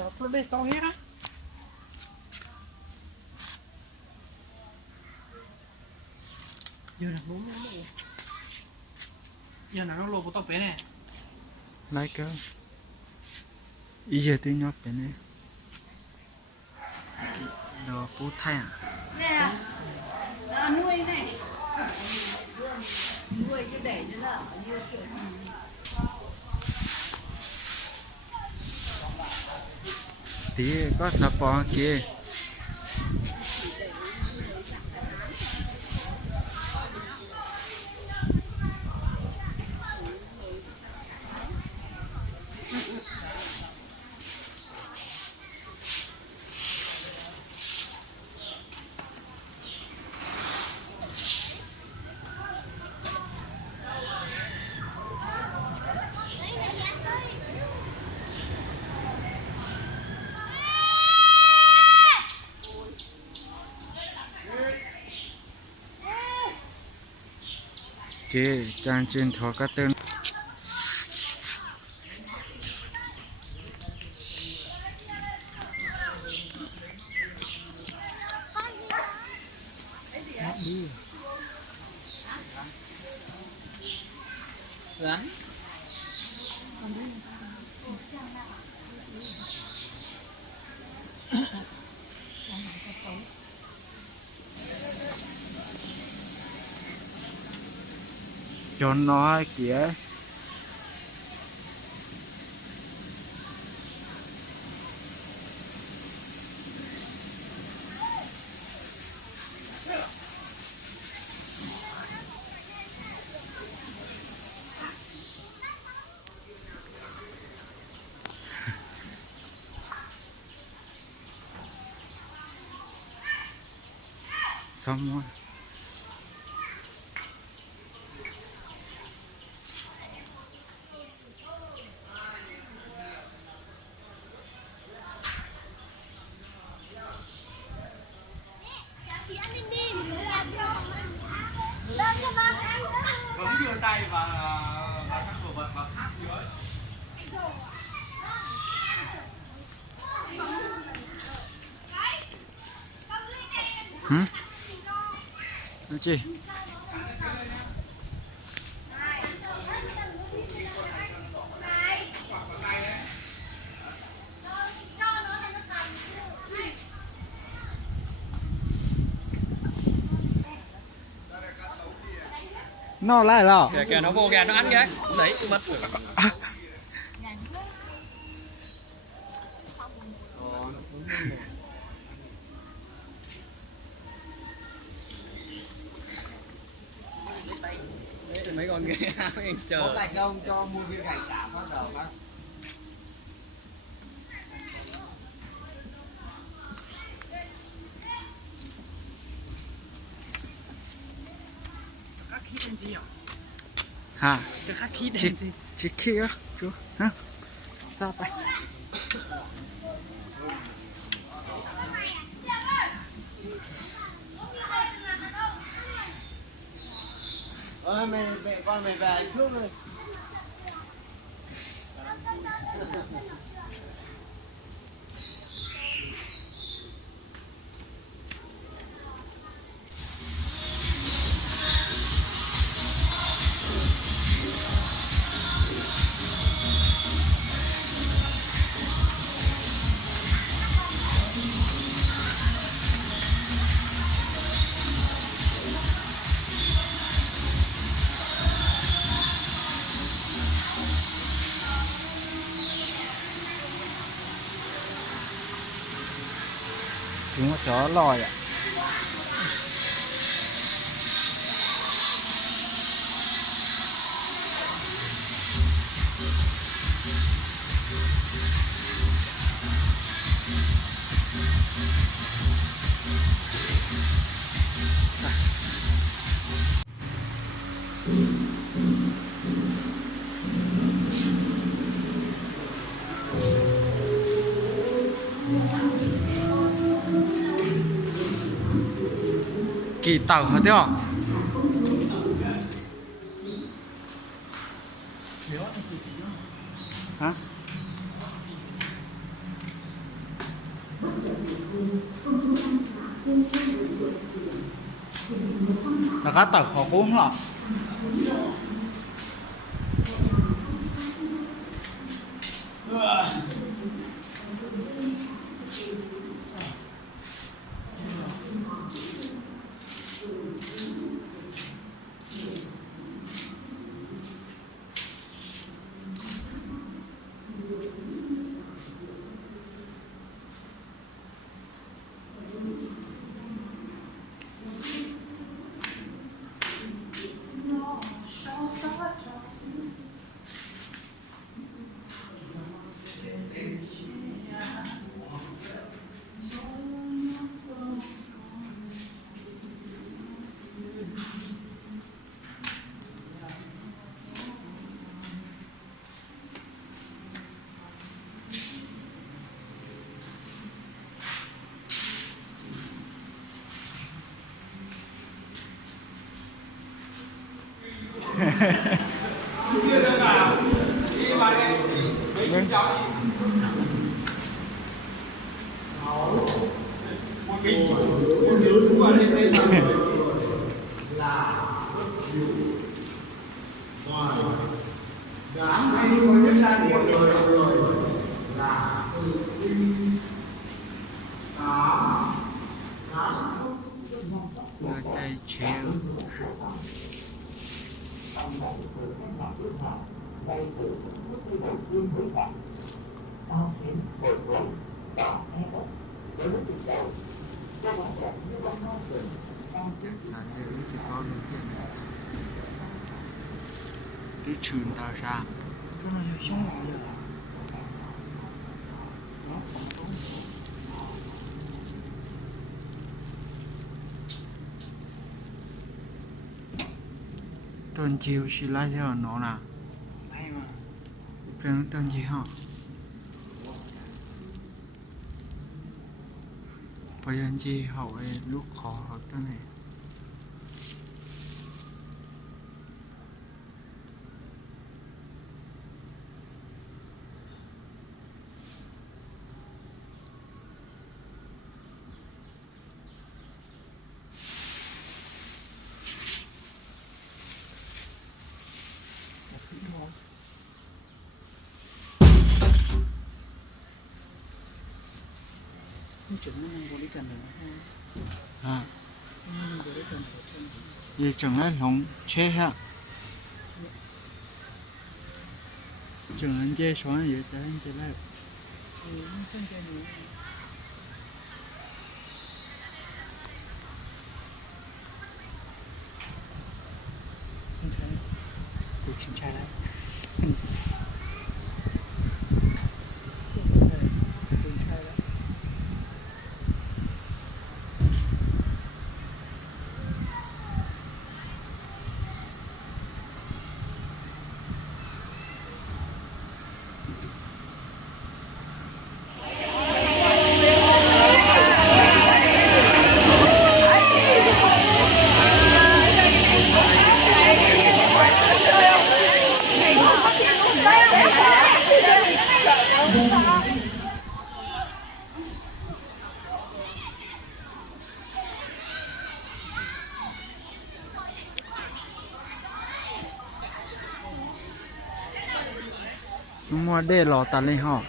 cháu tôi đây to hết á. Giờ là muốn lô. Giờ là nó lô của tao bé này. Lấy cơ. Ý giờ tôi nhóc bé này. Đồ bút thay à? Nè, nuôi này. Nuôi chứ để cho lợn như kiểu tí có sạp bò kia. Kê trang trên thọ cá tên Rắn. cho nó kìa. Xong rồi. Bấm đưa tay và các đồ vật vào khác nữa. Nó chi? Nó lại rồi. Kìa kìa nó vô kìa, nó ăn kìa. Đấy, mất. Đấy, mấy con kia anh chờ. Có gạch không? Cho mua viên gạch cả bắt đầu bác. Các khí tên gì hả? Hả? Các khí tên gì? Chị kia chú hả? Sao vậy? Mày về con mày về trước rồi. Chúng nó chó lòi ạ. Kỳ tàu hả thế ạ? Hả? là cá tỏi khó cuốn lọ chưa được nào đi vào đây mấy chú cháu một đứa đúng vào đây là đáng hay có nhân ra một rồi là tay chéo chắc chắn là chỉ có một cái trường tao ra cái này là xong rồi. tuần chiều chỉ lại theo nó là Hay mà. tuần chiều hả bây giờ chi hậu lúc khó học cái này Chừng nó nằm đi cần nữa. à Nó đi cần. giờ chẳng lẽ lòng chế ha chẳng lẽ chế xóa vậy tới anh chế lại Nó chân chơi nữa. Không sai. Được xin trai đấy. mua để lò tạt lên họ